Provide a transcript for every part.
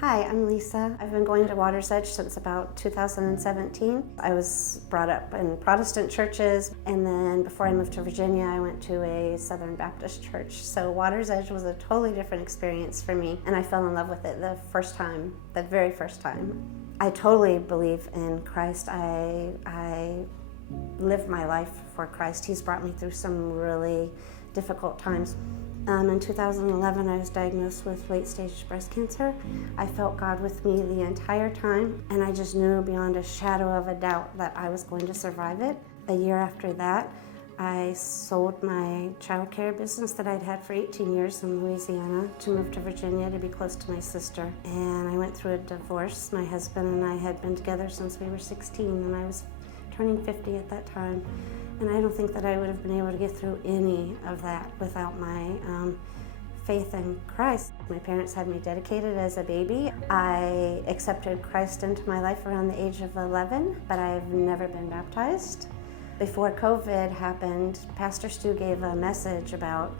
Hi, I'm Lisa. I've been going to Water's Edge since about 2017. I was brought up in Protestant churches, and then before I moved to Virginia, I went to a Southern Baptist church. So Water's Edge was a totally different experience for me, and I fell in love with it the very first time. I totally believe in Christ. I live my life for Christ. He's brought me through some really difficult times. In 2011, I was diagnosed with late-stage breast cancer. I felt God with me the entire time, and I just knew beyond a shadow of a doubt that I was going to survive it. A year after that, I sold my childcare business that I'd had for 18 years in Louisiana to move to Virginia to be close to my sister. And I went through a divorce. My husband and I had been together since we were 16, and I was turning 50 at that time. And I don't think that I would have been able to get through any of that without my faith in Christ. My parents had me dedicated as a baby. I accepted Christ into my life around the age of 11, but I've never been baptized. Before COVID happened, Pastor Stu gave a message about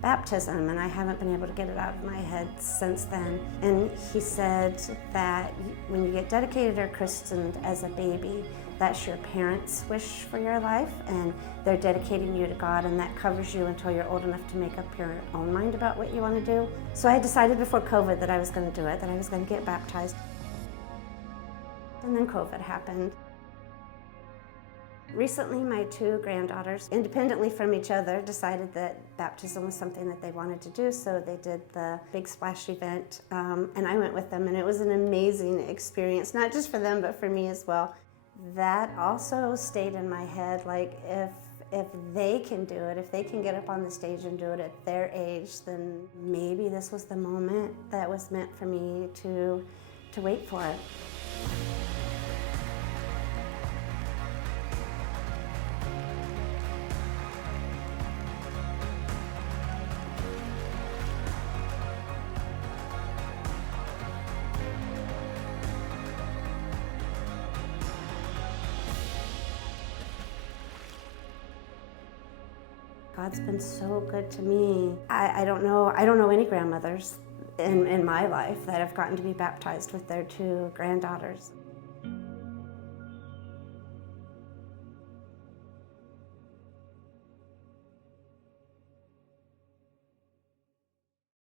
baptism, and I haven't been able to get it out of my head since then. And he said that when you get dedicated or christened as a baby, that's your parents' wish for your life, and they're dedicating you to God, and that covers you until you're old enough to make up your own mind about what you want to do. So I decided before COVID that I was going to do it, that I was going to get baptized. And then COVID happened. Recently, my two granddaughters, independently from each other, decided that baptism was something that they wanted to do, so they did the Big Splash event, and I went with them, and it was an amazing experience, not just for them, but for me as well. That also stayed in my head, like if they can do it, if they can get up on the stage and do it at their age, then maybe this was the moment that was meant for me to wait for it. God's been so good to me. I don't know any grandmothers in my life that have gotten to be baptized with their two granddaughters.